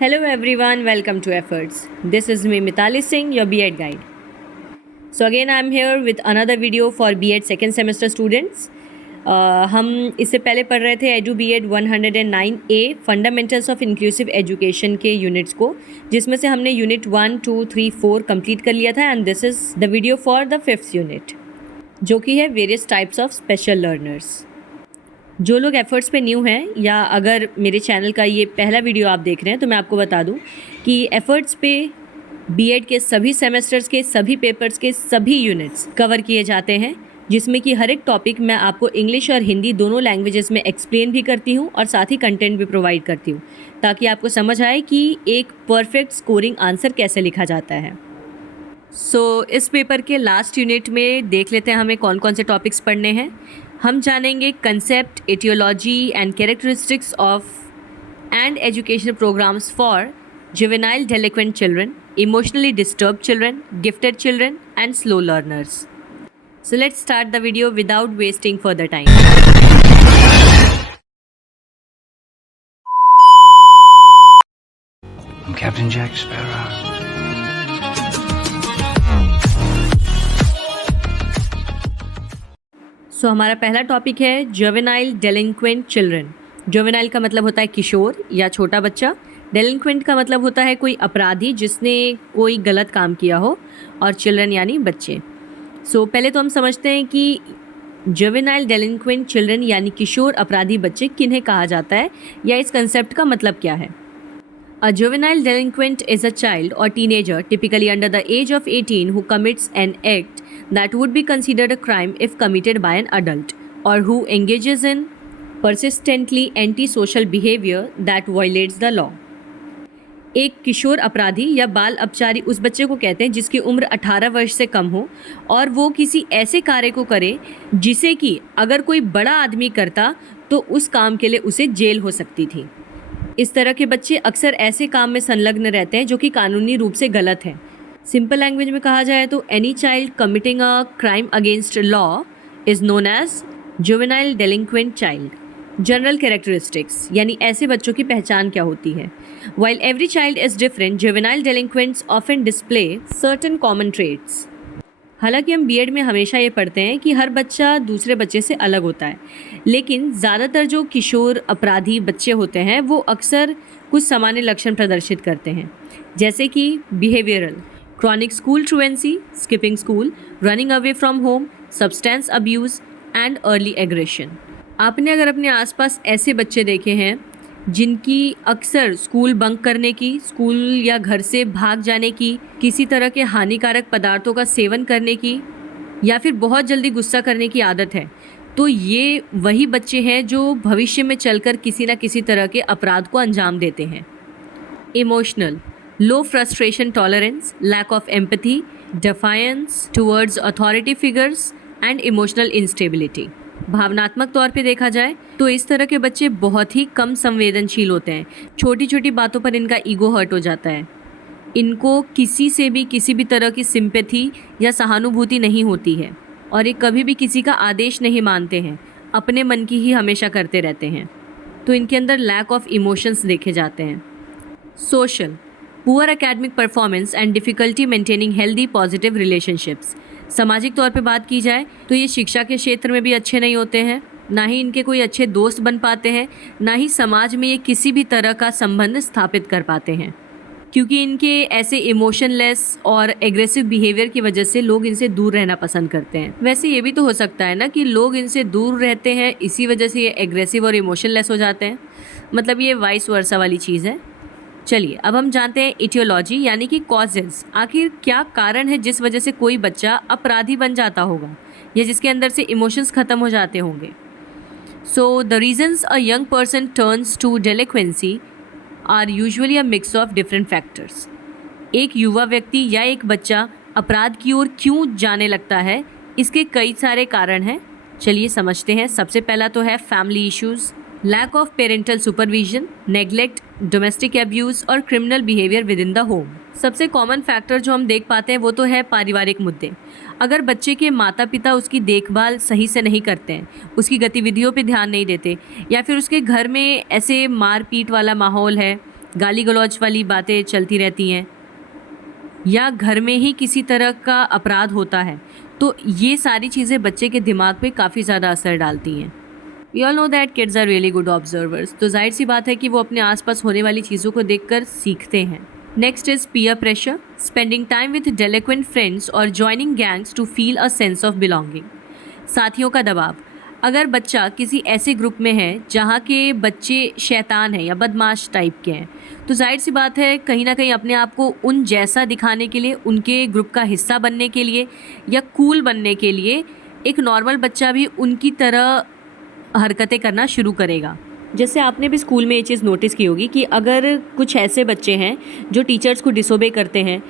Hello everyone, welcome to Efforts. This is me Mitali Singh, your B.Ed guide. So again I am here with another video for B.Ed second semester students. हम इससे पहले पढ़ रहे थे edu B.Ed 109A fundamentals of inclusive education के units को, जिसमें से हमने यूनिट 1, 2, 3, 4 कंप्लीट कर लिया था and this is the video for the 5th unit, जो कि है various types of special learners. जो लोग एफ़र्ट्स पे न्यू हैं या अगर मेरे चैनल का ये पहला वीडियो आप देख रहे हैं तो मैं आपको बता दूं कि एफ़र्ट्स पे B.Ed के सभी सेमेस्टर्स के सभी पेपर्स के सभी यूनिट्स कवर किए जाते हैं, जिसमें कि हर एक टॉपिक मैं आपको इंग्लिश और हिंदी दोनों लैंग्वेजेस में एक्सप्लेन भी करती हूँ और साथ ही कंटेंट भी प्रोवाइड करती हूँ, ताकि आपको समझ आए कि एक परफेक्ट स्कोरिंग आंसर कैसे लिखा जाता है। इस पेपर के लास्ट यूनिट में देख लेते हैं हमें कौन कौन से टॉपिक्स पढ़ने हैं। हम जानेंगे concept, aetiology and characteristics of and educational programmes for juvenile delinquent children, emotionally disturbed children, gifted children and slow learners. So let's start the video without wasting further time. I'm Captain Jack Sparrow. हमारा पहला topic है juvenile डेलिंक्वेंट children. Juvenile का मतलब होता है किशोर या छोटा बच्चा। डेलिंक्वेंट का मतलब होता है कोई अपराधी जिसने कोई गलत काम किया हो, और चिल्ड्रन यानी बच्चे। पहले तो हम समझते हैं कि जुवेनाइल डेलिंक्वेंट चिल्ड्रन यानी किशोर अपराधी बच्चे किन्हें कहा जाता है या इस कंसेप्ट का मतलब क्या है। A juvenile delinquent is a child or teenager typically under the age of 18 who commits an act that would be considered a crime if committed by an adult, or who engages in persistently antisocial behavior that violates the law. एक किशोर अपराधी या बाल अपचारी उस बच्चे को कहते हैं जिसकी उम्र 18 वर्ष से कम हो और वो किसी ऐसे कार्य को करे जिसे कि अगर कोई बड़ा आदमी करता तो उस काम के लिए उसे जेल हो सकती थी। इस तरह के बच्चे अक्सर ऐसे काम में संलग्न रहते हैं जो कि कानूनी रूप से गलत है। सिंपल लैंग्वेज में कहा जाए तो any child committing a crime against law is known as juvenile delinquent child. General characteristics यानी ऐसे बच्चों की पहचान क्या होती है। While every child is different, juvenile delinquents often display certain common traits. हालांकि हम B.Ed में हमेशा ये पढ़ते हैं कि हर बच्चा दूसरे बच्चे से अलग होता है, लेकिन ज़्यादातर जो किशोर अपराधी बच्चे होते हैं वो अक्सर कुछ सामान्य लक्षण प्रदर्शित करते हैं, जैसे कि behavioural, chronic school truancy, skipping school, running away from home, substance abuse and early aggression. आपने अगर अपने आसपास ऐसे बच्चे देखे हैं जिनकी अक्सर स्कूल बंक करने की, स्कूल या घर से भाग जाने की, किसी तरह के हानिकारक पदार्थों का सेवन करने की या फिर बहुत जल्दी गुस्सा करने की आदत है, तो ये वही बच्चे हैं जो भविष्य में चलकर किसी न किसी तरह के अपराध को अंजाम देते हैं। Emotional, low frustration tolerance, lack of empathy, defiance towards authority figures and emotional instability. भावनात्मक तौर पे देखा जाए तो इस तरह के बच्चे बहुत ही कम संवेदनशील होते हैं। छोटी छोटी बातों पर इनका ईगो हर्ट हो जाता है। इनको किसी से भी किसी भी तरह की सिंपैथी या सहानुभूति नहीं होती है और ये कभी भी किसी का आदेश नहीं मानते हैं, अपने मन की ही हमेशा करते रहते हैं। तो इनके अंदर लैक ऑफ इमोशंस देखे जाते हैं। Social, poor academic performance and difficulty maintaining healthy positive relationships. सामाजिक तौर पे बात की जाए तो ये शिक्षा के क्षेत्र में भी अच्छे नहीं होते हैं, ना ही इनके कोई अच्छे दोस्त बन पाते हैं, ना ही समाज में ये किसी भी तरह का संबंध स्थापित कर पाते हैं, क्योंकि इनके ऐसे इमोशनलेस और एग्रेसिव बिहेवियर की वजह से लोग इनसे दूर रहना पसंद करते हैं। वैसे ये भी तो हो सकता है ना कि लोग इनसे दूर रहते हैं, इसी वजह से ये एग्रेसिव और इमोशनलेस हो जाते हैं। मतलब ये वाइस वर्सा वाली चीज़ है। चलिए अब हम जानते हैं इटियोलॉजी यानी कि कॉजेज़। आखिर क्या कारण है जिस वजह से कोई बच्चा अपराधी बन जाता होगा या जिसके अंदर से इमोशंस ख़त्म हो जाते होंगे। The reasons a young person turns to delinquency are usually a mix of different factors. एक युवा व्यक्ति या एक बच्चा अपराध की ओर क्यों जाने लगता है, इसके कई सारे कारण हैं। चलिए समझते हैं। सबसे पहला तो है family issues, lack of parental supervision, neglect, domestic abuse और criminal behaviour with in the home. सबसे कॉमन फैक्टर जो हम देख पाते हैं वो तो है पारिवारिक मुद्दे। अगर बच्चे के माता पिता उसकी देखभाल सही से नहीं करते हैं, उसकी गतिविधियों पे ध्यान नहीं देते, या फिर उसके घर में ऐसे मारपीट वाला माहौल है गाली गलौज वाली बातें चलती रहती हैं, या घर में ही किसी तरह का अपराध होता है, तो ये सारी चीज़ें बच्चे के दिमाग पे काफ़ी ज़्यादा असर डालती हैं। We all know that kids are really good observers, तो जाहिर सी बात है कि वो अपने आसपास होने वाली चीज़ों को देखकर सीखते हैं। Next is peer pressure, spending time with delinquent friends और joining gangs to feel a sense of belonging. साथियों का दबाव, अगर बच्चा किसी ऐसे ग्रुप में है जहाँ के बच्चे शैतान हैं या बदमाश टाइप के हैं, तो जाहिर सी बात है कहीं ना कहीं अपने आप को उन जैसा दिखाने के लिए, उनके ग्रुप का हिस्सा बनने के लिए या कूल बनने के लिए एक नॉर्मल बच्चा भी उनकी तरह हरकतें करना शुरू करेगा। जैसे आपने भी स्कूल में ये चीज़ नोटिस की होगी कि अगर कुछ ऐसे बच्चे हैं जो टीचर्स को डिसोबे करते हैं,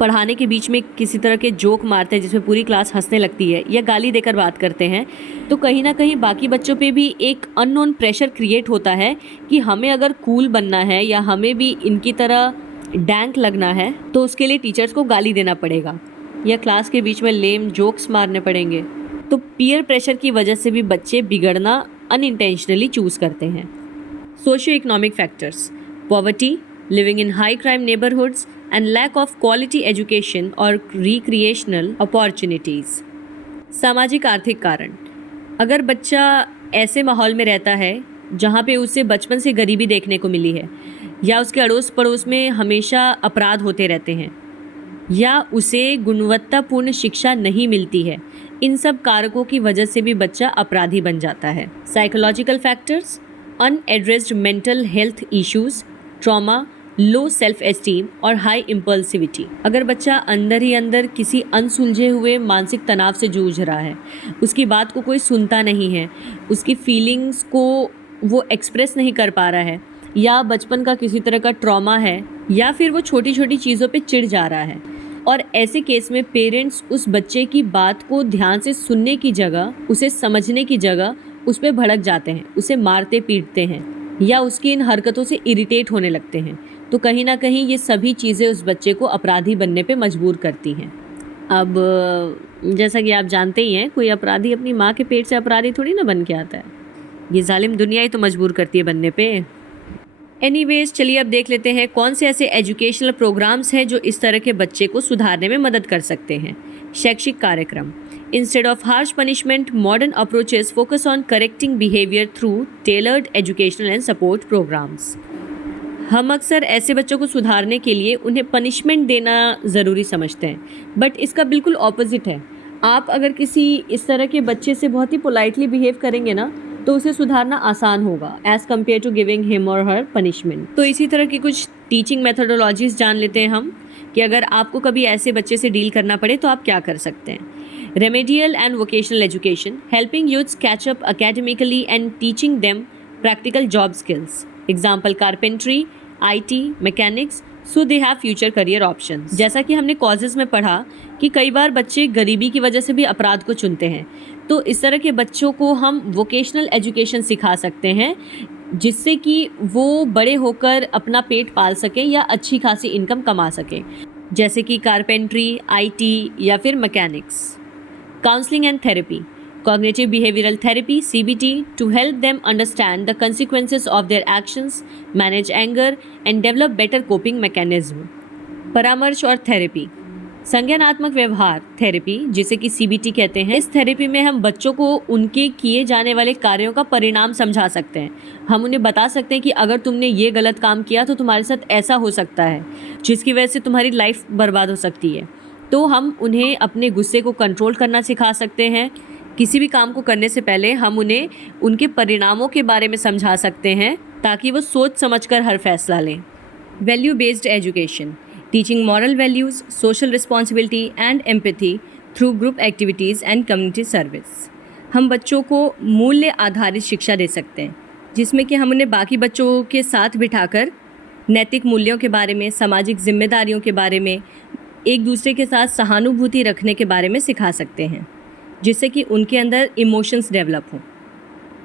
पढ़ाने के बीच में किसी तरह के जोक मारते हैं जिसमें पूरी क्लास हंसने लगती है, या गाली देकर बात करते हैं, तो कहीं ना कहीं बाकी बच्चों पे भी एक अननोन प्रेशर क्रिएट होता है कि हमें अगर कूल बनना है या हमें भी इनकी तरह डैंक लगना है तो उसके लिए टीचर्स को गाली देना पड़ेगा या क्लास के बीच में लेम जोक्स मारने पड़ेंगे। तो पीयर प्रेशर की वजह से भी बच्चे बिगड़ना अनइंटेंशनली चूज़ करते हैं। Socio economic factors, poverty, living in high crime neighbourhoods and lack of quality education और रिक्रिएशनल अपॉर्चुनिटीज़। सामाजिक आर्थिक कारण, अगर बच्चा ऐसे माहौल में रहता है जहाँ पे उसे बचपन से गरीबी देखने को मिली है, या उसके अड़ोस पड़ोस में हमेशा अपराध होते रहते हैं, या उसे गुणवत्तापूर्ण शिक्षा नहीं मिलती है, इन सब कारकों की वजह से भी बच्चा अपराधी बन जाता है। Psychological factors, unaddressed mental health issues, trauma, लो सेल्फ एस्टीम और हाई इम्पल्सिविटी। अगर बच्चा अंदर ही अंदर किसी अनसुलझे हुए मानसिक तनाव से जूझ रहा है, उसकी बात को कोई सुनता नहीं है, उसकी फीलिंग्स को वो एक्सप्रेस नहीं कर पा रहा है, या बचपन का किसी तरह का ट्रॉमा है, या फिर वो छोटी छोटी चीज़ों पे चिढ़ जा रहा है, और ऐसे केस में पेरेंट्स उस बच्चे की बात को ध्यान से सुनने की जगह, उसे समझने की जगह उस पर भड़क जाते हैं, उसे मारते पीटते हैं या उसकी इन हरकतों से इरिटेट होने लगते हैं, तो कहीं ना कहीं ये सभी चीज़ें उस बच्चे को अपराधी बनने पे मजबूर करती हैं। अब जैसा कि आप जानते ही हैं, कोई अपराधी अपनी माँ के पेट से अपराधी थोड़ी ना बन के आता है, ये जालिम दुनिया ही तो मजबूर करती है बनने पे। एनीवेज, चलिए अब देख लेते हैं कौन से ऐसे एजुकेशनल प्रोग्राम्स हैं जो इस तरह के बच्चे को सुधारने में मदद कर सकते हैं। शैक्षिक कार्यक्रम, instead of harsh punishment, modern approaches focus on correcting behaviour through tailored educational and support programmes. हम अक्सर ऐसे बच्चों को सुधारने के लिए उन्हें पनिशमेंट देना ज़रूरी समझते हैं, बट इसका बिल्कुल ऑपोजिट है। आप अगर किसी इस तरह के बच्चे से बहुत ही पोलाइटली बिहेव करेंगे ना, तो उसे सुधारना आसान होगा as compare to giving him और हर पनिशमेंट। तो इसी तरह की कुछ टीचिंग मेथोडोलॉजीज जान लेते हैं हम कि अगर आपको कभी ऐसे बच्चे से डील करना पड़े तो आप क्या कर सकते हैं। Remedial and vocational education, helping youths catch up academically and teaching them practical job skills, example carpentry, IT, mechanics, so they have future career options. जैसा कि हमने कॉजेज़ में पढ़ा कि कई बार बच्चे गरीबी की वजह से भी अपराध को चुनते हैं, तो इस तरह के बच्चों को हम वोकेशनल एजुकेशन सिखा सकते हैं जिससे कि वो बड़े होकर अपना पेट पाल सकें या अच्छी खासी इनकम कमा सकें, जैसे कि कारपेंट्री, IT या फिर mechanics. Counselling and therapy, Cognitive Behavioral Therapy CBT, to help them understand the consequences of their actions, manage anger and develop better coping mechanism. परामर्श और थेरेपी, संज्ञानात्मक व्यवहार थेरेपी जिसे कि CBT कहते हैं। इस थेरेपी में हम बच्चों को उनके किए जाने वाले कार्यों का परिणाम समझा सकते हैं। हम उन्हें बता सकते हैं कि अगर तुमने ये गलत काम किया तो तुम्हारे साथ ऐसा हो सकता है जिसकी वजह से तुम्हारी लाइफ बर्बाद हो सकती है। तो हम उन्हें अपने गुस्से को कंट्रोल करना सिखा सकते हैं। किसी भी काम को करने से पहले हम उन्हें उनके परिणामों के बारे में समझा सकते हैं ताकि वो सोच समझकर हर फैसला लें। Value based education, teaching moral values, social responsibility and empathy through group activities and community service. हम बच्चों को मूल्य आधारित शिक्षा दे सकते हैं जिसमें कि हम उन्हें बाकी बच्चों के साथ बिठाकर नैतिक मूल्यों के बारे में, सामाजिक जिम्मेदारियों के बारे में, एक दूसरे के साथ सहानुभूति रखने के बारे में सिखा सकते हैं जिससे कि उनके अंदर इमोशंस डेवलप हों।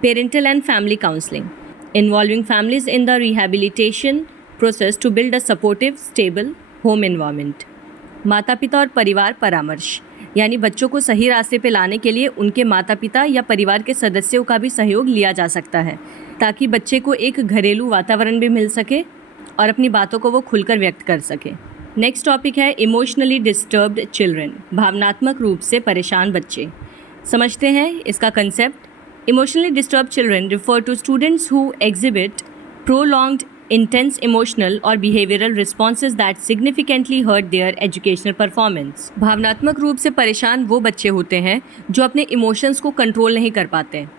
Parental and family counselling, involving families in the rehabilitation process to build a supportive stable home environment. माता पिता और परिवार परामर्श, यानी बच्चों को सही रास्ते पे लाने के लिए उनके माता पिता या परिवार के सदस्यों का भी सहयोग लिया जा सकता है ताकि बच्चे को एक घरेलू वातावरण भी मिल सके और अपनी बातों को वो खुलकर व्यक्त कर सके। नेक्स्ट टॉपिक है इमोशनली डिस्टर्ब्ड चिल्ड्रन, भावनात्मक रूप से परेशान बच्चे। समझते हैं इसका concept. Emotionally disturbed children refer to students who exhibit prolonged intense emotional or behavioral responses that significantly hurt their educational performance। भावनात्मक रूप से परेशान वो बच्चे होते हैं जो अपने इमोशंस को कंट्रोल नहीं कर पाते हैं।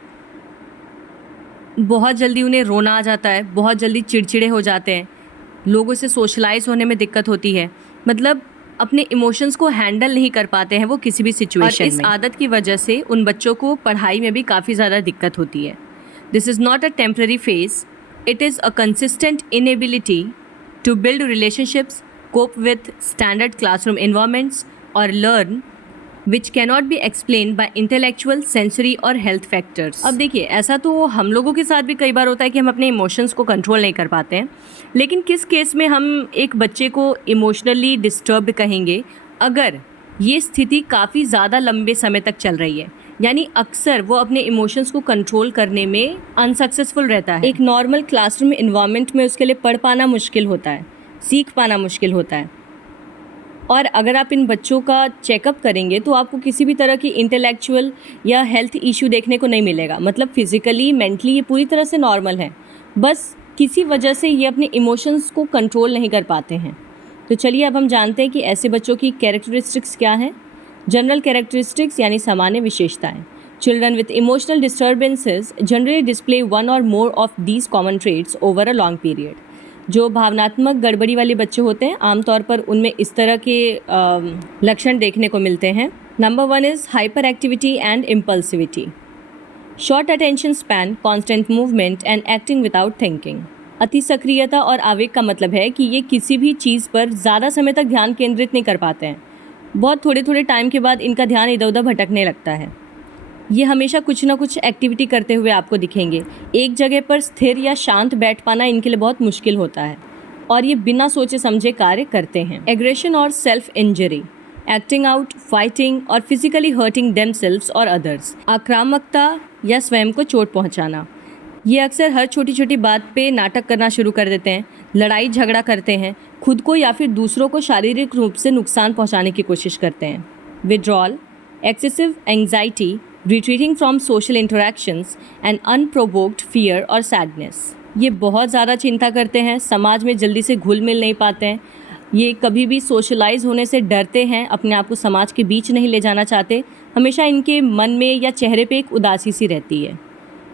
बहुत जल्दी उन्हें रोना आ जाता है, बहुत जल्दी चिड़चिड़े हो जाते हैं, लोगों से सोशलाइज होने में दिक्कत होती है, मतलब अपने इमोशंस को हैंडल नहीं कर पाते हैं वो किसी भी सिचुएशन में। इस आदत की वजह से उन बच्चों को पढ़ाई में भी काफ़ी ज़्यादा दिक्कत होती है। This is not a temporary phase, it is a consistent inability to build relationships, cope with standard classroom environments, or learn, which cannot be explained by intellectual, sensory और health factors। अब देखिए, ऐसा तो हम लोगों के साथ भी कई बार होता है कि हम अपने इमोशंस को कंट्रोल नहीं कर पाते हैं, लेकिन किस केस में हम एक बच्चे को इमोशनली डिस्टर्ब्ड कहेंगे? अगर ये स्थिति काफ़ी ज़्यादा लंबे समय तक चल रही है, यानी अक्सर वो अपने इमोशंस को कंट्रोल करने में अनसक्सेसफुल रहता है। एक नॉर्मल क्लासरूम इन्वायरमेंट में उसके लिए पढ़ पाना मुश्किल होता है, सीख पाना मुश्किल होता है। और अगर आप इन बच्चों का चेकअप करेंगे तो आपको किसी भी तरह की इंटेलेक्चुअल या हेल्थ इशू देखने को नहीं मिलेगा। मतलब फिज़िकली, मेंटली ये पूरी तरह से नॉर्मल है, बस किसी वजह से ये अपने इमोशंस को कंट्रोल नहीं कर पाते हैं। तो चलिए अब हम जानते हैं कि ऐसे बच्चों की कैरेक्टरिस्टिक्स क्या हैं। जनरल कैरेक्टरिस्टिक्स यानी सामान्य विशेषताएं। Children with emotional disturbances generally display one और more of these common traits over a long period. जो भावनात्मक गड़बड़ी वाले बच्चे होते हैं आमतौर पर उनमें इस तरह के लक्षण देखने को मिलते हैं। Number 1 is hyper activity and impulsivity, short attention span, constant movement and acting without thinking. अति सक्रियता और आवेग का मतलब है कि ये किसी भी चीज़ पर ज़्यादा समय तक ध्यान केंद्रित नहीं कर पाते हैं। बहुत थोड़े थोड़े टाइम के बाद इनका ध्यान इधर उधर भटकने लगता है। ये हमेशा कुछ ना कुछ एक्टिविटी करते हुए आपको दिखेंगे। एक जगह पर स्थिर या शांत बैठ पाना इनके लिए बहुत मुश्किल होता है और ये बिना सोचे समझे कार्य करते हैं। एग्रेशन और self injury, acting out, fighting और फिजिकली हर्टिंग देमसेल्व्स और अदर्स। आक्रामकता या स्वयं को चोट पहुंचाना। ये अक्सर हर छोटी छोटी बात पे नाटक करना शुरू कर देते हैं, लड़ाई झगड़ा करते हैं, खुद को या फिर दूसरों को शारीरिक रूप से नुकसान पहुंचाने की कोशिश करते हैं। Withdrawal, excessive anxiety, retreating from social interactions and unprovoked fear और सैडनेस। ये बहुत ज़्यादा चिंता करते हैं, समाज में जल्दी से घुल मिल नहीं पाते हैं, ये कभी भी सोशलाइज होने से डरते हैं, अपने आप को समाज के बीच नहीं ले जाना चाहते, हमेशा इनके मन में या चेहरे पे एक उदासी सी रहती है।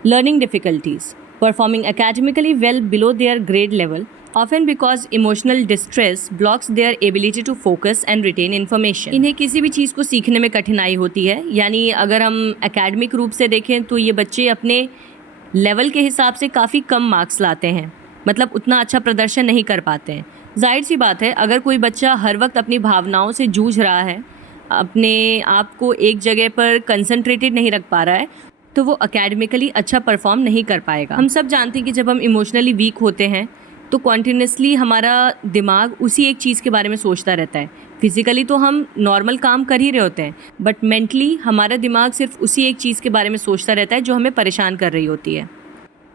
Learning difficulties, performing academically well below their grade level, often because emotional distress blocks their ability to focus and retain information। इन्हें किसी भी चीज़ को सीखने में कठिनाई होती है, यानी अगर हम एकेडमिक रूप से देखें तो ये बच्चे अपने लेवल के हिसाब से काफ़ी कम मार्क्स लाते हैं, मतलब उतना अच्छा प्रदर्शन नहीं कर पाते हैं। जाहिर सी बात है, अगर कोई बच्चा हर वक्त अपनी भावनाओं से जूझ रहा है, अपने आप को एक जगह पर कंसंट्रेटेड नहीं रख पा रहा है, तो वो अकेडमिकली अच्छा परफॉर्म नहीं कर पाएगा। हम सब जानते हैं कि जब हम इमोशनली वीक होते हैं तो कॉन्टिन्यूसली हमारा दिमाग उसी एक चीज़ के बारे में सोचता रहता है। फिज़िकली तो हम नॉर्मल काम कर ही रहे होते हैं, बट मेंटली हमारा दिमाग सिर्फ उसी एक चीज़ के बारे में सोचता रहता है जो हमें परेशान कर रही होती है।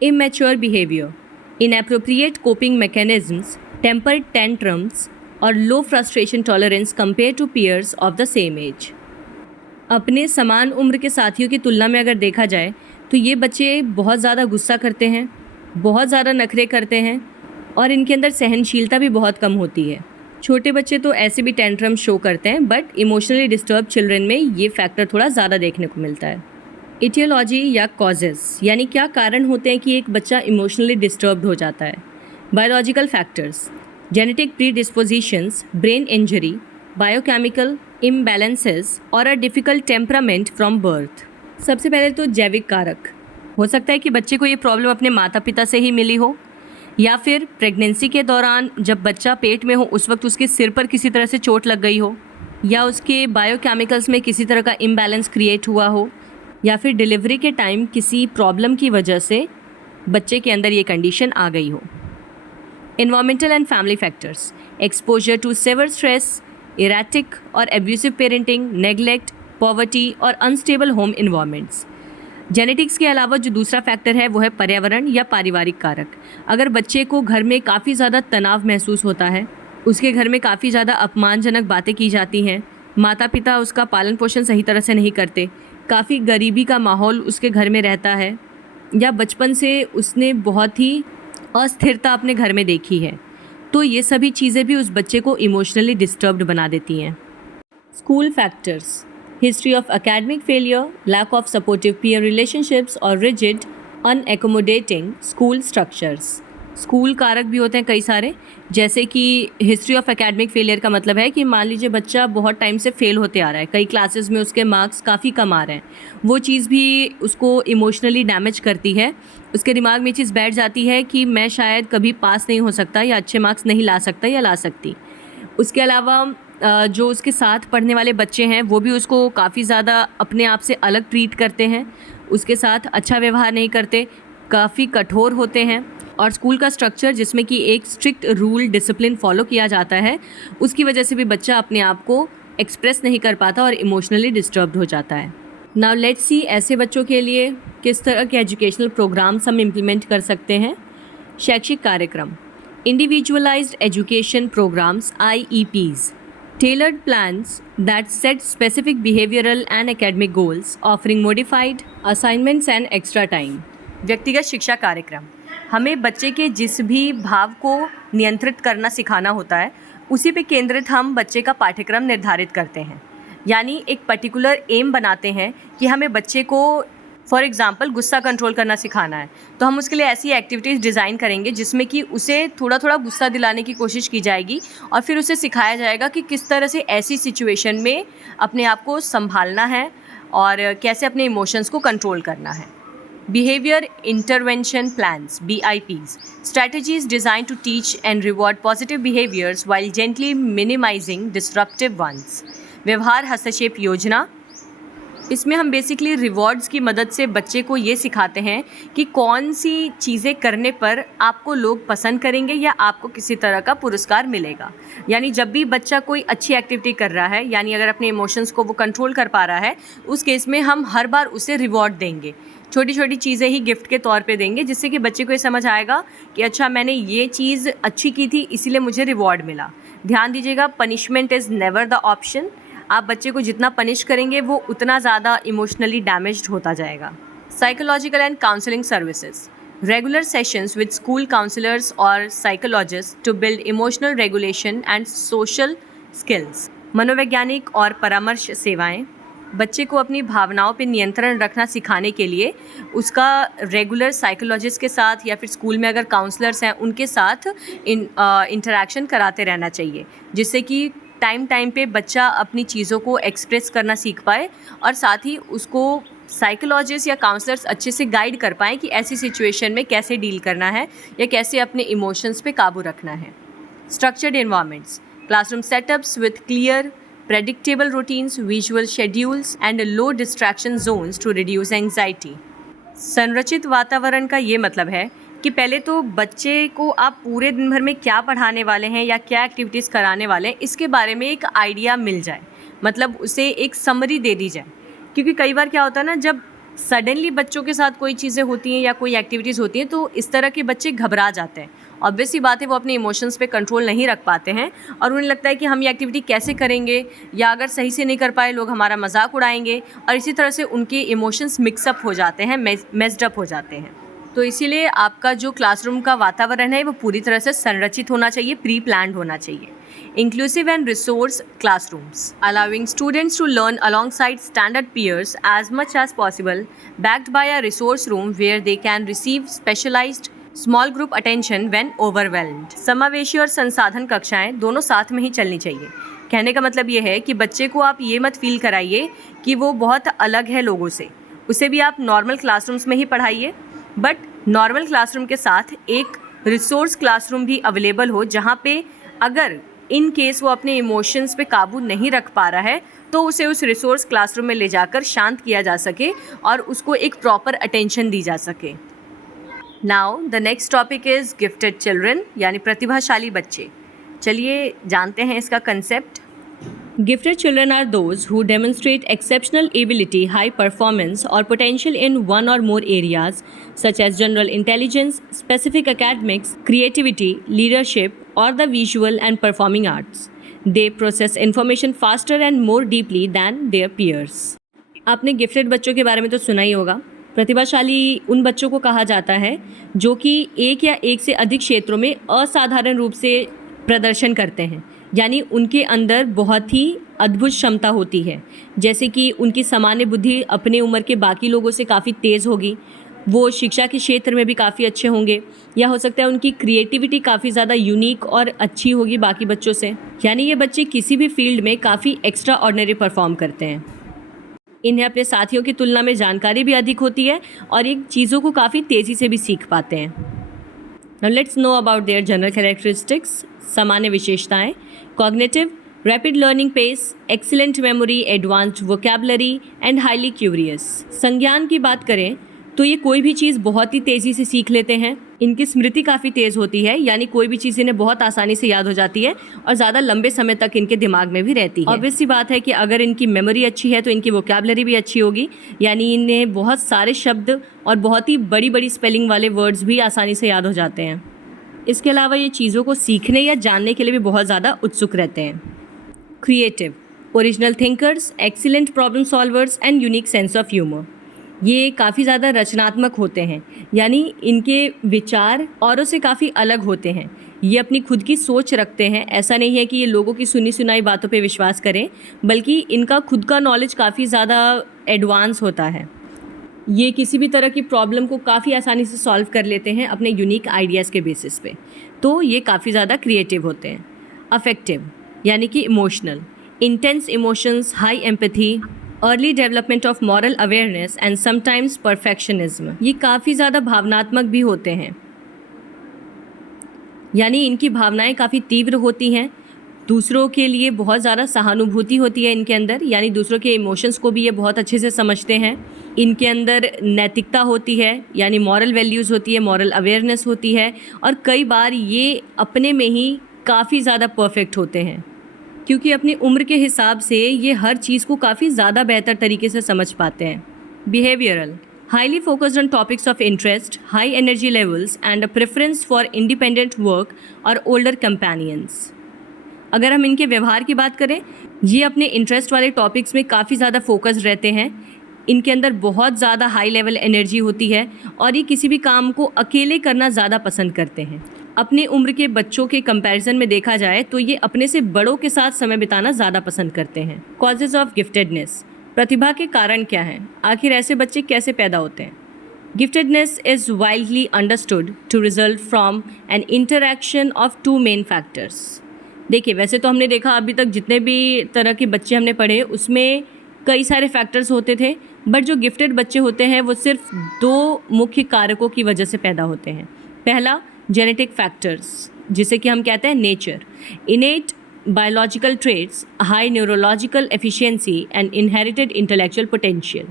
Immature behaviour, inappropriate coping mechanisms, temper tantrums और low frustration tolerance compare to peers of the same age. अपने समान उम्र के साथियों की तुलना में अगर देखा जाए तो ये बच्चे बहुत ज़्यादा गुस्सा करते हैं, बहुत ज़्यादा नखरे करते हैं और इनके अंदर सहनशीलता भी बहुत कम होती है। छोटे बच्चे तो ऐसे भी टेंट्रम शो करते हैं, बट इमोशनली डिस्टर्ब चिल्ड्रन में ये फैक्टर थोड़ा ज़्यादा देखने को मिलता है। इटियोलॉजी या कॉजेज़, यानी क्या कारण होते हैं कि एक बच्चा इमोशनली डिस्टर्ब्ड हो जाता है। Biological factors, genetic predispositions, brain injury, biochemical imbalances और a difficult temperament from birth. सबसे पहले तो जैविक कारक। हो सकता है कि बच्चे को ये प्रॉब्लम अपने माता पिता से ही मिली हो, या फिर प्रेगनेंसी के दौरान जब बच्चा पेट में हो उस वक्त उसके सिर पर किसी तरह से चोट लग गई हो, या उसके बायोकेमिकल्स में किसी तरह का इम्बैलेंस क्रिएट हुआ हो, या फिर डिलीवरी के टाइम किसी प्रॉब्लम की वजह से बच्चे के अंदर ये कंडीशन आ गई हो। Environmental and family factors, exposure to severe stress, erratic और abusive parenting, neglect, poverty और unstable home environments। जेनेटिक्स के अलावा जो दूसरा फैक्टर है वो है पर्यावरण या पारिवारिक कारक। अगर बच्चे को घर में काफ़ी ज़्यादा तनाव महसूस होता है, उसके घर में काफ़ी ज़्यादा अपमानजनक बातें की जाती हैं, माता पिता उसका पालन पोषण सही तरह से नहीं करते, काफ़ी गरीबी का माहौल उसके घर में रहता है, या बचपन से उसने बहुत ही अस्थिरता अपने घर में देखी है, तो ये सभी चीज़ें भी उस बच्चे को इमोशनली डिस्टर्ब्ड बना देती हैं। School factors: history of academic failure, lack of supportive peer relationships और rigid unaccommodating school structures. School कारक भी होते हैं कई सारे, जैसे कि हिस्ट्री ऑफ एकेडमिक फेलियर का मतलब है कि मान लीजिए बच्चा बहुत टाइम से फेल होते आ रहा है, कई क्लासेस में उसके मार्क्स काफ़ी कम आ रहे हैं, वो चीज़ भी उसको इमोशनली डैमेज करती है। उसके दिमाग में ये चीज़ बैठ जाती है कि मैं शायद कभी पास नहीं हो सकता या अच्छे मार्क्स नहीं ला सकता या ला सकती। उसके अलावा जो उसके साथ पढ़ने वाले बच्चे हैं वो भी उसको काफ़ी ज़्यादा अपने आप से अलग ट्रीट करते हैं, उसके साथ अच्छा व्यवहार नहीं करते, काफ़ी कठोर होते हैं। और स्कूल का स्ट्रक्चर जिसमें कि एक स्ट्रिक्ट रूल डिसिप्लिन फॉलो किया जाता है, उसकी वजह से भी बच्चा अपने आप को एक्सप्रेस नहीं कर पाता और इमोशनली डिस्टर्ब्ड हो जाता है। नाउ लेट्स सी ऐसे बच्चों के लिए किस तरह के एजुकेशनल प्रोग्राम्स हम इम्प्लीमेंट कर सकते हैं। शैक्षिक कार्यक्रम: individualised education programmes IEPs, tailored plans that set specific behavioral and academic goals, offering modified assignments and extra time. व्यक्तिगत शिक्षा कार्यक्रम: हमें बच्चे के जिस भी भाव को नियंत्रित करना सिखाना होता है, उसी पे केंद्रित हम बच्चे का पाठ्यक्रम निर्धारित करते हैं। यानी एक पर्टिकुलर एम बनाते हैं कि हमें बच्चे को फॉर एग्ज़ाम्पल गुस्सा कंट्रोल करना सिखाना है, तो हम उसके लिए ऐसी एक्टिविटीज़ डिज़ाइन करेंगे जिसमें कि उसे थोड़ा थोड़ा गुस्सा दिलाने की कोशिश की जाएगी और फिर उसे सिखाया जाएगा कि किस तरह से ऐसी सिचुएशन में अपने आप को संभालना है और कैसे अपने इमोशंस को कंट्रोल करना है। Behaviour intervention plans BIPs, strategies designed to teach and reward positive behaviors while gently minimizing disruptive ones. व्यवहार हस्तक्षेप योजना: इसमें हम बेसिकली रिवॉर्ड्स की मदद से बच्चे को ये सिखाते हैं कि कौन सी चीज़ें करने पर आपको लोग पसंद करेंगे या आपको किसी तरह का पुरस्कार मिलेगा। यानी जब भी बच्चा कोई अच्छी एक्टिविटी कर रहा है, यानी अगर अपने इमोशंस को वो कंट्रोल कर पा रहा है, उस केस में हम हर बार उसे रिवॉर्ड देंगे, छोटी छोटी चीज़ें ही गिफ्ट के तौर पे देंगे, जिससे कि बच्चे को ये समझ आएगा कि अच्छा मैंने ये चीज़ अच्छी की थी इसीलिए मुझे रिवॉर्ड मिला। ध्यान दीजिएगा, punishment is never the option. आप बच्चे को जितना पनिश करेंगे वो उतना ज़्यादा इमोशनली डैमेज्ड होता जाएगा। Psychological and counselling services: regular sessions with school counsellors और psychologist to build emotional regulation and social skills. मनोवैज्ञानिक और परामर्श सेवाएं: बच्चे को अपनी भावनाओं पर नियंत्रण रखना सिखाने के लिए उसका रेगुलर साइकोलॉजिस्ट के साथ या फिर स्कूल में अगर काउंसलर्स हैं उनके साथ इंटरेक्शन कराते रहना चाहिए, जिससे कि टाइम पे बच्चा अपनी चीज़ों को एक्सप्रेस करना सीख पाए और साथ ही उसको साइकोलॉजिस्ट या काउंसलर्स अच्छे से गाइड कर पाएँ कि ऐसी सिचुएशन में कैसे डील करना है या कैसे अपने इमोशंस पे काबू रखना है। Structured environments: classroom setups with clear predictable routines, visual schedules and low distraction zones to reduce anxiety. संरचित वातावरण का ये मतलब है कि पहले तो बच्चे को आप पूरे दिन भर में क्या पढ़ाने वाले हैं या क्या एक्टिविटीज़ कराने वाले हैं इसके बारे में एक आइडिया मिल जाए, मतलब उसे एक समरी दे दी जाए। क्योंकि कई बार क्या होता है ना, जब सडनली बच्चों के साथ कोई चीज़ें होती हैं या कोई एक्टिविटीज़ होती हैं तो इस तरह के बच्चे घबरा जाते हैं। ऑब्वियस सी बात है, वो अपने इमोशंस पे कंट्रोल नहीं रख पाते हैं और उन्हें लगता है कि हम ये एक्टिविटी कैसे करेंगे, या अगर सही से नहीं कर पाए लोग हमारा मजाक उड़ाएंगे, और इसी तरह से उनके इमोशंस मिक्सअप हो जाते हैं, मेस्ड अप हो जाते हैं। तो इसीलिए आपका जो क्लासरूम का वातावरण है वो पूरी तरह से संरचित होना चाहिए, प्री प्लान्ड होना चाहिए। Inclusive and resource classrooms, allowing students to learn alongside standard peers as much as possible, backed by a resource room where they can receive specialized small group attention when overwhelmed. समावेशी और संसाधन कक्षाएं दोनों साथ में ही चलनी चाहिए। कहने का मतलब ये है कि बच्चे को आप ये मत फील कराइए कि वो बहुत अलग है लोगों से, उसे भी आप नॉर्मल क्लासरूम्स में ही पढ़ाइए, बट नॉर्मल क्लासरूम के साथ एक रिसोर्स क्लासरूम भी अवेलेबल हो, जहाँ पे अगर इन केस वो अपने इमोशंस पे काबू नहीं रख पा रहा है तो उसे उस रिसोर्स क्लासरूम में ले जाकर शांत किया जा सके और उसको एक प्रॉपर अटेंशन दी जा सके। Now the next topic is gifted children, यानी प्रतिभाशाली बच्चे। चलिए जानते हैं इसका concept. Gifted children are those who demonstrate exceptional ability, high performance, or potential in one or more areas, such as general intelligence, specific academics, creativity, leadership, or the visual and performing arts. They process information faster and more deeply than their peers. आपने gifted बच्चों के बारे में तो सुना ही होगा। प्रतिभाशाली उन बच्चों को कहा जाता है जो कि एक या एक से अधिक क्षेत्रों में असाधारण रूप से प्रदर्शन करते हैं, यानी उनके अंदर बहुत ही अद्भुत क्षमता होती है। जैसे कि उनकी सामान्य बुद्धि अपने उम्र के बाकी लोगों से काफ़ी तेज़ होगी, वो शिक्षा के क्षेत्र में भी काफ़ी अच्छे होंगे, या हो सकता है उनकी क्रिएटिविटी काफ़ी ज़्यादा यूनिक और अच्छी होगी बाकी बच्चों से। यानी ये बच्चे किसी भी फील्ड में काफ़ी एक्स्ट्रा ऑर्डिनरी परफॉर्म करते हैं। इन्हें अपने साथियों की तुलना में जानकारी भी अधिक होती है और ये चीज़ों को काफ़ी तेज़ी से भी सीख पाते हैं। Now let's know about their general characteristics. सामान्य विशेषताएं: cognitive, rapid learning pace, excellent memory, advanced vocabulary and highly curious. संज्ञान की बात करें तो ये कोई भी चीज़ बहुत ही तेज़ी से सीख लेते हैं। इनकी स्मृति काफ़ी तेज़ होती है, यानी कोई भी चीज़ इन्हें बहुत आसानी से याद हो जाती है और ज़्यादा लंबे समय तक इनके दिमाग में भी रहती है। ऑब्वियस सी बात है कि अगर इनकी मेमोरी अच्छी है तो इनकी वोकैबुलरी भी अच्छी होगी, यानी इन्हें बहुत सारे शब्द और बहुत ही बड़ी बड़ी स्पेलिंग वाले वर्ड्स भी आसानी से याद हो जाते हैं। इसके अलावा ये चीज़ों को सीखने या जानने के लिए भी बहुत ज़्यादा उत्सुक रहते हैं। Creative, original thinkers, excellent problem solvers and unique sense of humour. ये काफ़ी ज़्यादा रचनात्मक होते हैं, यानी इनके विचार औरों से काफ़ी अलग होते हैं। ये अपनी खुद की सोच रखते हैं। ऐसा नहीं है कि ये लोगों की सुनी सुनाई बातों पे विश्वास करें, बल्कि इनका खुद का नॉलेज काफ़ी ज़्यादा एडवांस होता है। ये किसी भी तरह की प्रॉब्लम को काफ़ी आसानी से सॉल्व कर लेते हैं अपने यूनिक आइडियाज़ के बेसिस पे। तो ये काफ़ी ज़्यादा क्रिएटिव होते हैं। अफेक्टिव, यानी कि emotional, intense emotions, high empathy, early development of moral awareness and sometimes perfectionism. ये काफ़ी ज़्यादा भावनात्मक भी होते हैं, यानी इनकी भावनाएं काफ़ी तीव्र होती हैं। दूसरों के लिए बहुत ज़्यादा सहानुभूति होती है इनके अंदर, यानी दूसरों के इमोशंस को भी ये बहुत अच्छे से समझते हैं। इनके अंदर नैतिकता होती है, यानी मॉरल वैल्यूज़ होती है, मॉरल अवेयरनेस होती है, और कई बार ये अपने में ही काफ़ी ज़्यादा परफेक्ट होते हैं, क्योंकि अपनी उम्र के हिसाब से ये हर चीज़ को काफ़ी ज़्यादा बेहतर तरीके से समझ पाते हैं। Behavioural, highly focused on topics of interest, high energy levels and a preference for independent work or older companions। अगर हम इनके व्यवहार की बात करें, ये अपने इंटरेस्ट वाले टॉपिक्स में काफ़ी ज़्यादा फोकस्ड रहते हैं। इनके अंदर बहुत ज़्यादा हाई लेवल एनर्जी होती है और ये किसी भी काम को अकेले करना ज़्यादा पसंद करते हैं। अपने उम्र के बच्चों के कंपैरिजन में देखा जाए तो ये अपने से बड़ों के साथ समय बिताना ज़्यादा पसंद करते हैं। कॉजेज ऑफ गिफ्टेडनेस, प्रतिभा के कारण क्या हैं? आखिर ऐसे बच्चे कैसे पैदा होते हैं? Giftedness is widely understood to result from an interaction of two main factors. देखिए, वैसे तो हमने देखा अभी तक जितने भी तरह के बच्चे हमने पढ़े उसमें कई सारे फैक्टर्स होते थे, बट जो गिफ्टेड बच्चे होते हैं वो सिर्फ दो मुख्य कारकों की वजह से पैदा होते हैं। पहला, जेनेटिक फैक्टर्स, जिसे कि हम कहते हैं nature, इनेट biological traits, high neurological efficiency and inherited intellectual potential.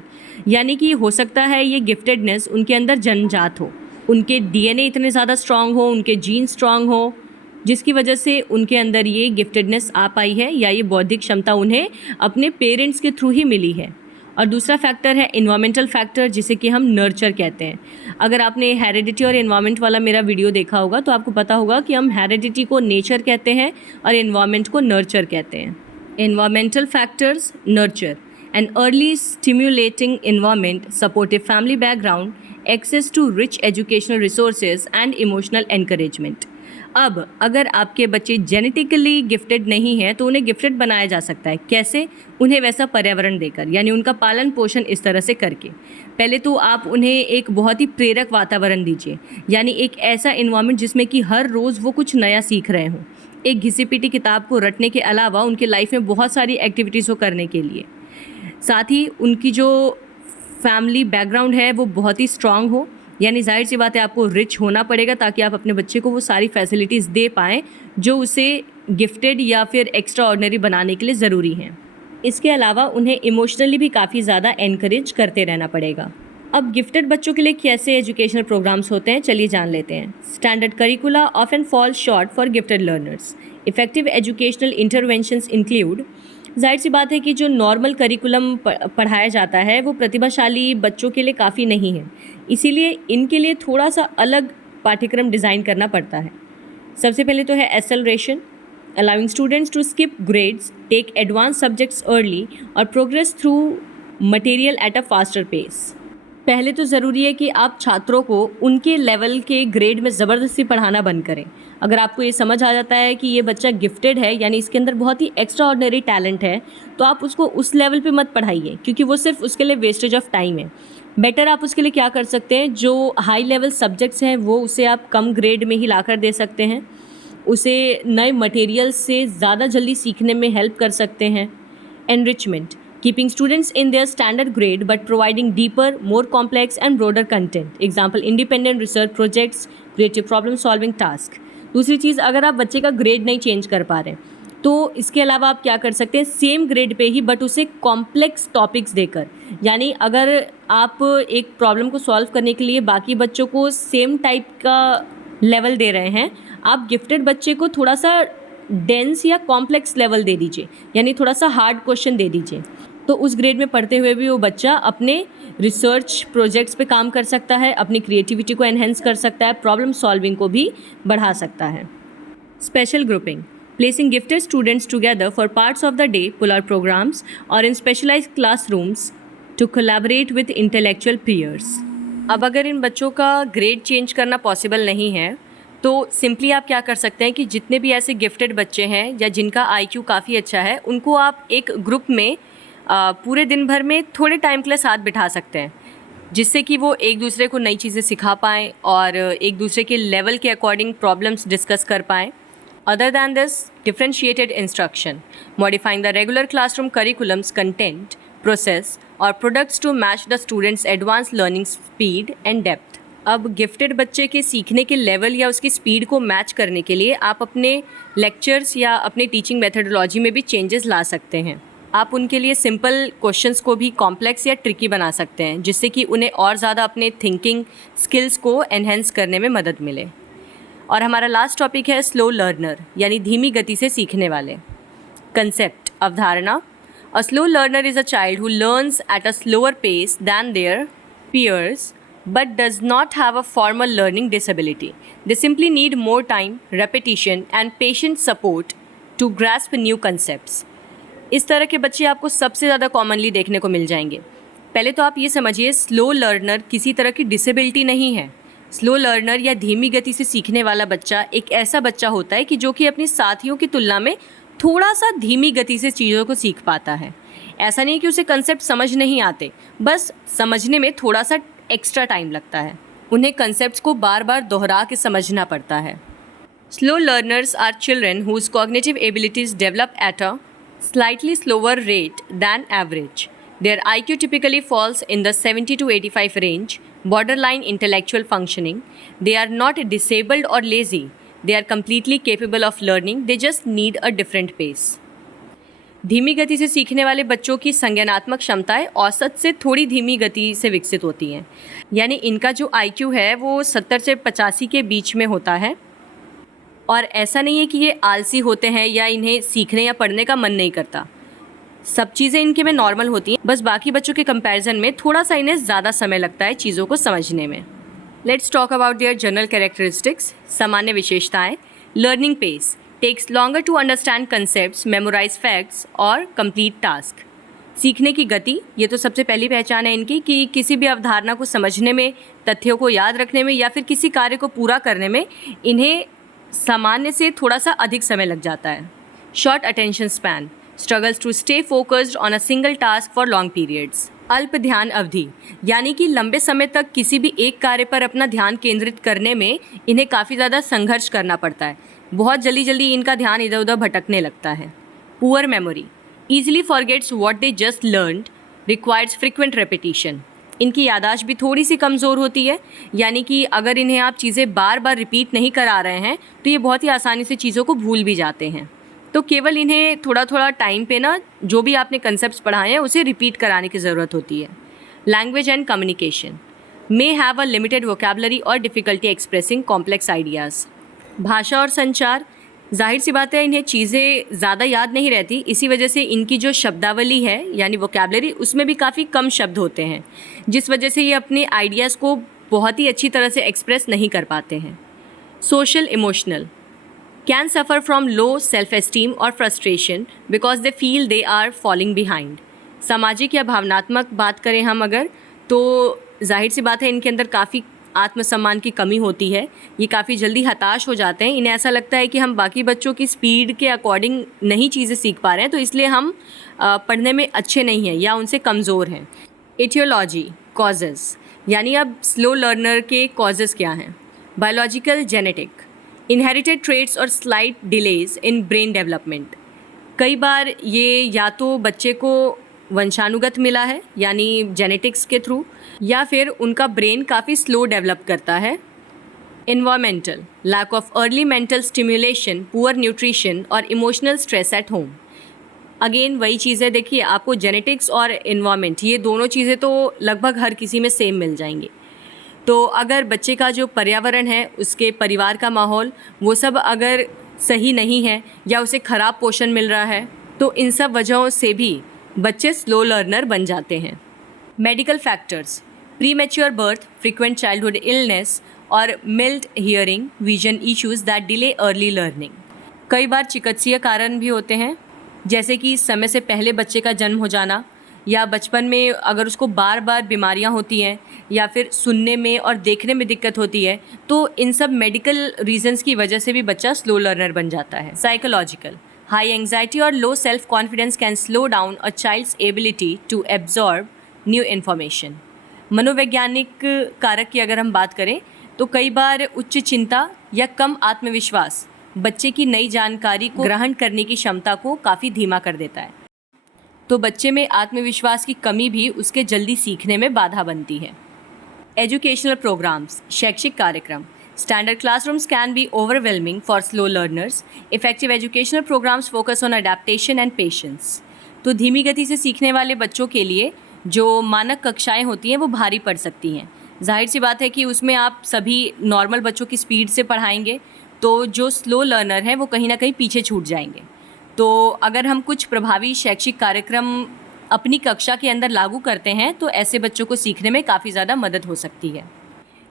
यानी कि हो सकता है ये गिफ्टेडनेस उनके अंदर जन्मजात हो, उनके डीएनए इतने ज़्यादा स्ट्रांग हो, उनके जीन स्ट्रांग हो, जिसकी वजह से उनके अंदर ये गिफ्टेडनेस आ पाई है, या ये बौद्धिक क्षमता उन्हें अपने पेरेंट्स के थ्रू ही मिली है। और दूसरा फैक्टर है इन्वायरमेंटल फैक्टर, जिसे कि हम नर्चर कहते हैं। अगर आपने हेरिडिटी और इन्वायरमेंट वाला मेरा वीडियो देखा होगा तो आपको पता होगा कि हम हेरिडिटी को नेचर कहते हैं और इन्वायरमेंट को नर्चर कहते हैं। Environmental factors, nurture, an early stimulating environment, supportive family background, access to rich educational resources and emotional encouragement. अब अगर आपके बच्चे जेनेटिकली गिफ्टेड नहीं हैं तो उन्हें गिफ्टेड बनाया जा सकता है। कैसे? उन्हें वैसा पर्यावरण देकर, यानी उनका पालन पोषण इस तरह से करके। पहले तो आप उन्हें एक बहुत ही प्रेरक वातावरण दीजिए, यानी एक ऐसा इन्वायरमेंट जिसमें कि हर रोज़ वो कुछ नया सीख रहे हों। एक घिसी पिटी किताब को रटने के अलावा उनके लाइफ में बहुत सारी एक्टिविटीज़ को करने के लिए। साथ ही उनकी जो फैमिली बैकग्राउंड है वो बहुत ही स्ट्रांग हो, यानी जाहिर सी बात है आपको रिच होना पड़ेगा ताकि आप अपने बच्चे को वो सारी फैसिलिटीज़ दे पाएँ जो उसे गिफ्टेड या फिर एक्स्ट्रा ऑर्डिनरी बनाने के लिए ज़रूरी हैं। इसके अलावा उन्हें इमोशनली भी काफ़ी ज़्यादा एनकरेज करते रहना पड़ेगा। अब गिफ्टेड बच्चों के लिए कैसे एजुकेशनल प्रोग्राम्स होते हैं, चलिए जान लेते हैं। Standard करिकुला often fall short for gifted learners. Effective educational interventions include ज़ाहिर सी बात है कि जो नॉर्मल करिकुलम पढ़ाया जाता है वो प्रतिभाशाली बच्चों के लिए काफ़ी नहीं है, इसीलिए इनके लिए थोड़ा सा अलग पाठ्यक्रम डिज़ाइन करना पड़ता है। सबसे पहले तो है acceleration, allowing students to skip grades, take advance subjects early और progress through material at a faster pace. पहले तो ज़रूरी है कि आप छात्रों को उनके लेवल के ग्रेड में ज़बरदस्ती पढ़ाना बंद करें। अगर आपको ये समझ आ जाता है कि ये बच्चा गिफ्टेड है, यानी इसके अंदर बहुत ही एक्स्ट्रा ऑर्डिनरी टैलेंट है, तो आप उसको उस लेवल पे मत पढ़ाइए, क्योंकि वो सिर्फ उसके लिए वेस्टेज ऑफ टाइम है। बेटर आप उसके लिए क्या कर सकते हैं, जो हाई लेवल सब्जेक्ट्स हैं वो उसे आप कम ग्रेड में ही ला कर दे सकते हैं, उसे नए मटेरियल से ज़्यादा जल्दी सीखने में हेल्प कर सकते हैं। Enrichment, keeping students in their standard grade but providing deeper, more complex and broader content. Example, independent research projects, creative problem solving task. दूसरी चीज़, अगर आप बच्चे का ग्रेड नहीं चेंज कर पा रहे हैं तो इसके अलावा आप क्या कर सकते हैं, same grade pay he but उसे कॉम्प्लेक्स टॉपिक्स देकर, यानी अगर आप एक प्रॉब्लम को सॉल्व करने के लिए बाकी बच्चों को सेम टाइप का लेवल दे रहे हैं, आप गिफ्टेड बच्चे को थोड़ा सा डेंस या कॉम्प्लेक्स लेवल दे दीजिए, यानी थोड़ा सा हार्ड क्वेश्चन दे दीजिए। तो उस ग्रेड में पढ़ते हुए भी वो बच्चा अपने रिसर्च प्रोजेक्ट्स पे काम कर सकता है, अपनी क्रिएटिविटी को एनहेंस कर सकता है, प्रॉब्लम सॉल्विंग को भी बढ़ा सकता है। Special grouping, placing gifted students together for parts of the day, pullout programmes और in specialised classrooms to collaborate with intellectual peers. अब अगर इन बच्चों का ग्रेड चेंज करना पॉसिबल नहीं है तो सिंपली आप क्या कर सकते हैं कि जितने भी ऐसे गिफ्टेड बच्चे हैं या जिनका IQ काफ़ी अच्छा है, उनको आप एक ग्रुप में पूरे दिन भर में थोड़े टाइम के लिए साथ बिठा सकते हैं, जिससे कि वो एक दूसरे को नई चीज़ें सिखा पाएँ और एक दूसरे के लेवल के अकॉर्डिंग प्रॉब्लम्स डिस्कस कर पाएँ। Other than this, differentiated instruction, modifying the regular classroom curriculums content, process और products to match the students advance learning speed and depth. अब गिफ्टेड बच्चे के सीखने के लेवल या उसकी स्पीड को मैच करने के लिए आप अपने लेक्चर्स या अपने टीचिंग मेथडोलॉजी में भी चेंजेस ला सकते हैं। आप उनके लिए सिंपल क्वेश्चंस को भी कॉम्प्लेक्स या ट्रिकी बना सकते हैं, जिससे कि उन्हें और ज़्यादा अपने थिंकिंग स्किल्स को एनहेंस करने में मदद मिले। और हमारा लास्ट टॉपिक है स्लो लर्नर, यानी धीमी गति से सीखने वाले। कंसेप्ट, अवधारणा, a slow learner is a child who learns at a slower pace than their peers but does not have a formal learning disability. They simply need more time, repetition and patient support to grasp new concepts. इस तरह के बच्चे आपको सबसे ज़्यादा commonly देखने को मिल जाएंगे। पहले तो आप ये समझिए, स्लो लर्नर किसी तरह की डिसेबिलिटी नहीं है। स्लो लर्नर या धीमी गति से सीखने वाला बच्चा एक ऐसा बच्चा होता है कि जो कि अपने साथियों की तुलना में थोड़ा सा धीमी गति से चीज़ों को सीख पाता है। ऐसा नहीं कि उसे कंसेप्ट समझ नहीं आते, बस समझने में थोड़ा सा एक्स्ट्रा टाइम लगता है। उन्हें कंसेप्ट्स को बार बार दोहरा के समझना पड़ता है। Slow learners are children whose cognitive abilities develop at a slightly slower rate than average. Their IQ typically falls in the 70 to 85 range, borderline intellectual functioning. They are not disabled or lazy. They are completely capable of learning. They just need a different pace. धीमी गति से सीखने वाले बच्चों की संज्ञानात्मक क्षमताएं औसत से थोड़ी धीमी गति से विकसित होती हैं, यानी इनका जो IQ है वो 70 से 85 के बीच में होता है। और ऐसा नहीं है कि ये आलसी होते हैं या इन्हें सीखने या पढ़ने का मन नहीं करता। सब चीज़ें इनके में नॉर्मल होती हैं, बस बाकी बच्चों के कंपैरिजन में थोड़ा सा इन्हें ज़्यादा समय लगता है चीज़ों को समझने में। Let's talk about their general characteristics, सामान्य विशेषताएं। Learning pace, takes longer to understand concepts, memorise facts और कंप्लीट टास्क। सीखने की गति, ये तो सबसे पहली पहचान है इनकी कि किसी भी अवधारणा को समझने में, तथ्यों को याद रखने में या फिर किसी कार्य को पूरा करने में इन्हें सामान्य से थोड़ा सा अधिक समय लग जाता है। Short attention span, struggles to stay focused on a single task for long periods. अल्प ध्यान अवधि, यानी कि लंबे समय तक किसी भी एक कार्य पर अपना ध्यान केंद्रित करने में इन्हें काफ़ी ज़्यादा संघर्ष करना पड़ता है। बहुत जल्दी जल्दी इनका ध्यान इधर उधर भटकने लगता है। Poor memory, easily forgets what they just learned, requires frequent repetition. इनकी याददाश्त भी थोड़ी सी कमज़ोर होती है, यानी कि अगर इन्हें आप चीज़ें बार बार रिपीट नहीं करा रहे हैं तो ये बहुत ही आसानी से चीज़ों को भूल भी जाते हैं। तो केवल इन्हें थोड़ा थोड़ा टाइम पे ना जो भी आपने कंसेप्ट्स पढ़ाए हैं उसे रिपीट कराने की ज़रूरत होती है। Language and communication, may have a limited vocabulary और डिफ़िकल्टी एक्सप्रेसिंग कॉम्प्लेक्स आइडियाज़। भाषा और संचार, जाहिर सी बात है इन्हें चीज़ें ज़्यादा याद नहीं रहती, इसी वजह से इनकी जो शब्दावली है यानी वोकैबलरी उसमें भी काफ़ी कम शब्द होते हैं, जिस वजह से ये अपने आइडियाज़ को बहुत ही अच्छी तरह से एक्सप्रेस नहीं कर पाते हैं। Social emotional can suffer from low self esteem और frustration because they feel they are falling behind. सामाजिक या भावनात्मक बात करें हम अगर, तो जाहिर सी बात है इनके अंदर काफ़ी आत्मसम्मान की कमी होती है। ये काफ़ी जल्दी हताश हो जाते हैं, इन्हें ऐसा लगता है कि हम बाकी बच्चों की स्पीड के अकॉर्डिंग नहीं चीज़ें सीख पा रहे हैं, तो इसलिए हम पढ़ने में अच्छे नहीं हैं या उनसे कमज़ोर हैं। एटियोलॉजी कॉजेज़ यानी अब स्लो लर्नर के कॉजेज़ क्या हैं? बायोलॉजिकल जेनेटिक इनहेरिटेड ट्रेट्स और slight delays in brain development. कई बार ये या तो बच्चे को वंशानुगत मिला है यानी जेनेटिक्स के थ्रू, या फिर उनका ब्रेन काफ़ी स्लो डेवलप करता है। Environmental lack of early mental stimulation, poor nutrition और emotional stress at home. Again वही चीज़ें देखिए, आपको जेनेटिक्स और इन्वायरमेंट ये दोनों चीज़ें तो लगभग हर किसी में सेम मिल जाएंगी। तो अगर बच्चे का जो पर्यावरण है, उसके परिवार का माहौल, वो सब अगर सही नहीं है या उसे ख़राब पोषण मिल रहा है, तो इन सब वजहों से भी बच्चे स्लो लर्नर बन जाते हैं। Medical factors premature birth, frequent childhood illness और mild hearing vision issues that delay early learning. कई बार चिकित्सीय कारण भी होते हैं, जैसे कि समय से पहले बच्चे का जन्म हो जाना, या बचपन में अगर उसको बार बार बीमारियां होती हैं, या फिर सुनने में और देखने में दिक्कत होती है, तो इन सब मेडिकल रीजंस की वजह से भी बच्चा स्लो लर्नर बन जाता है। साइकोलॉजिकल हाई एंग्जाइटी और low self confidence can slow down a child's ability to absorb new information. मनोवैज्ञानिक कारक की अगर हम बात करें, तो कई बार उच्च चिंता या कम आत्मविश्वास बच्चे की नई जानकारी को ग्रहण करने की क्षमता को काफ़ी धीमा कर देता है। तो बच्चे में आत्मविश्वास की कमी भी उसके जल्दी सीखने में बाधा बनती है। एजुकेशनल प्रोग्राम्स शैक्षिक कार्यक्रम standard classrooms can be overwhelming for slow learners. Effective educational programmes focus on adaptation and patience. तो धीमी गति से सीखने वाले बच्चों के लिए जो मानक कक्षाएं होती हैं वो भारी पड़ सकती हैं। जाहिर सी बात है कि उसमें आप सभी नॉर्मल बच्चों की स्पीड से पढ़ाएंगे, तो जो स्लो लर्नर हैं वो कहीं ना कहीं पीछे छूट जाएंगे। तो अगर हम कुछ प्रभावी शैक्षिक कार्यक्रम अपनी कक्षा के अंदर लागू करते हैं, तो ऐसे बच्चों को सीखने में काफ़ी ज़्यादा मदद हो सकती है।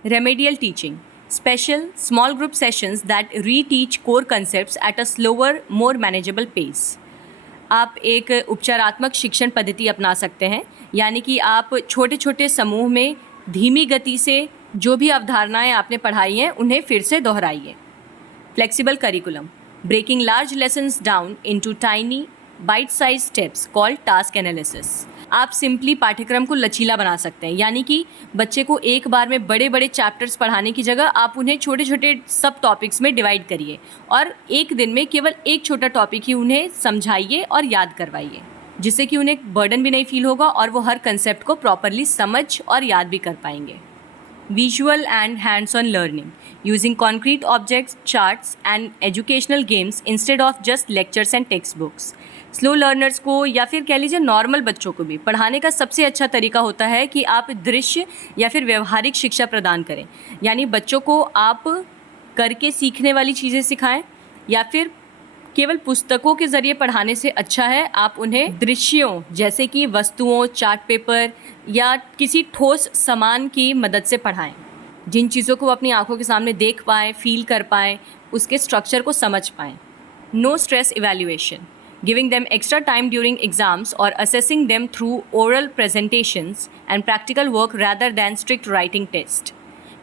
Remedial teaching special small group sessions that reteach core concepts at a slower more manageable pace. आप एक उपचारात्मक शिक्षण पद्धति अपना सकते हैं, यानी कि आप छोटे छोटे समूह में धीमी गति से जो भी अवधारणाएं आपने पढ़ाई हैं उन्हें फिर से दोहराइए। Flexible curriculum breaking large lessons down into tiny bite-sized steps called task analysis। आप सिंपली पाठ्यक्रम को लचीला बना सकते हैं, यानी कि बच्चे को एक बार में बड़े बड़े चैप्टर्स पढ़ाने की जगह आप उन्हें छोटे छोटे सब टॉपिक्स में डिवाइड करिए और एक दिन में केवल एक छोटा टॉपिक ही उन्हें समझाइए और याद करवाइए, जिससे कि उन्हें बर्डन भी नहीं फील होगा और वो हर कंसेप्ट को प्रॉपरली समझ और याद भी कर पाएंगे। Visual and hands-on learning using concrete objects, charts and educational games instead of just lectures and textbooks। Slow learners को या फिर कह लीजिए नॉर्मल बच्चों को भी पढ़ाने का सबसे अच्छा तरीका होता है कि आप दृश्य या फिर व्यवहारिक शिक्षा प्रदान करें, यानी बच्चों को आप करके सीखने वाली चीज़ें सिखाएं, या फिर केवल पुस्तकों के ज़रिए पढ़ाने से अच्छा है आप उन्हें दृश्यों जैसे कि वस्तुओं, चार्ट पेपर या किसी ठोस सामान की मदद से पढ़ाएं, जिन चीज़ों को वो अपनी आंखों के सामने देख पाएँ, फील कर पाएँ, उसके स्ट्रक्चर को समझ पाएँ। No stress evaluation giving them extra time during exams और assessing them through oral presentations and practical work rather than strict writing test.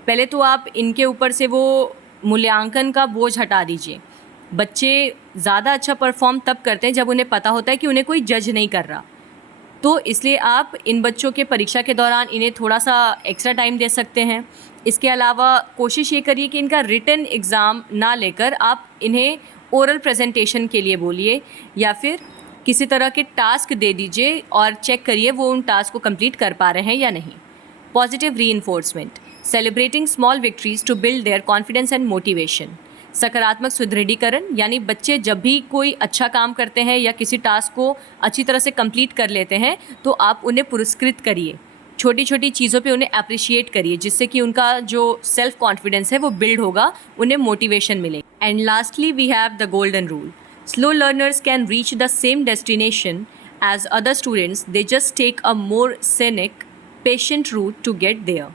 पहले तो आप इनके ऊपर से वो मूल्यांकन का बोझ हटा दीजिए। बच्चे ज़्यादा अच्छा परफॉर्म तब करते हैं जब उन्हें पता होता है कि उन्हें कोई जज नहीं कर रहा, तो इसलिए आप इन बच्चों के परीक्षा के दौरान इन्हें थोड़ा सा एक्स्ट्रा टाइम दे सकते हैं। इसके अलावा कोशिश ये करिए कि इनका रिटन एग्ज़ाम ना लेकर आप इन्हें ओरल प्रेजेंटेशन के लिए बोलिए, या फिर किसी तरह के टास्क दे दीजिए और चेक करिए वो उन टास्क को कंप्लीट कर पा रहे हैं या नहीं। Positive reinforcement celebrating small victories to build their confidence and motivation. सकारात्मक सुदृढ़ीकरण, यानी बच्चे जब भी कोई अच्छा काम करते हैं या किसी टास्क को अच्छी तरह से कंप्लीट कर लेते हैं तो आप उन्हें पुरस्कृत करिए, छोटी छोटी चीज़ों पे उन्हें अप्रिशिएट करिए, जिससे कि उनका जो सेल्फ कॉन्फिडेंस है वो बिल्ड होगा, उन्हें मोटिवेशन मिले. And lastly we have the golden rule. Slow learners can reach the same destination as other students, they just take a more scenic patient route to get there.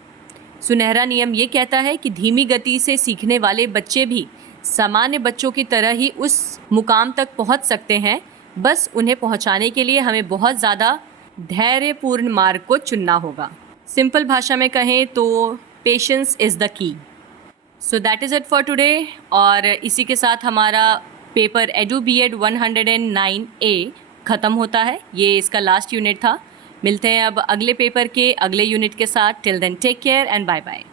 सुनहरा नियम ये कहता है कि धीमी गति से सीखने वाले बच्चे भी सामान्य बच्चों की तरह ही उस मुकाम तक पहुंच सकते हैं. बस उन्हें पहुंचाने के लिए हमें बहुत ज़्यादा धैर्यपूर्ण मार्ग को चुनना होगा. सिंपल भाषा में कहें तो patience is the key. So that is it for today. और इसी के साथ हमारा पेपर एडू BEd 109A ख़त्म होता है. ये इसका लास्ट यूनिट था. मिलते हैं अब अगले पेपर के अगले यूनिट के साथ. Till then take care and bye bye.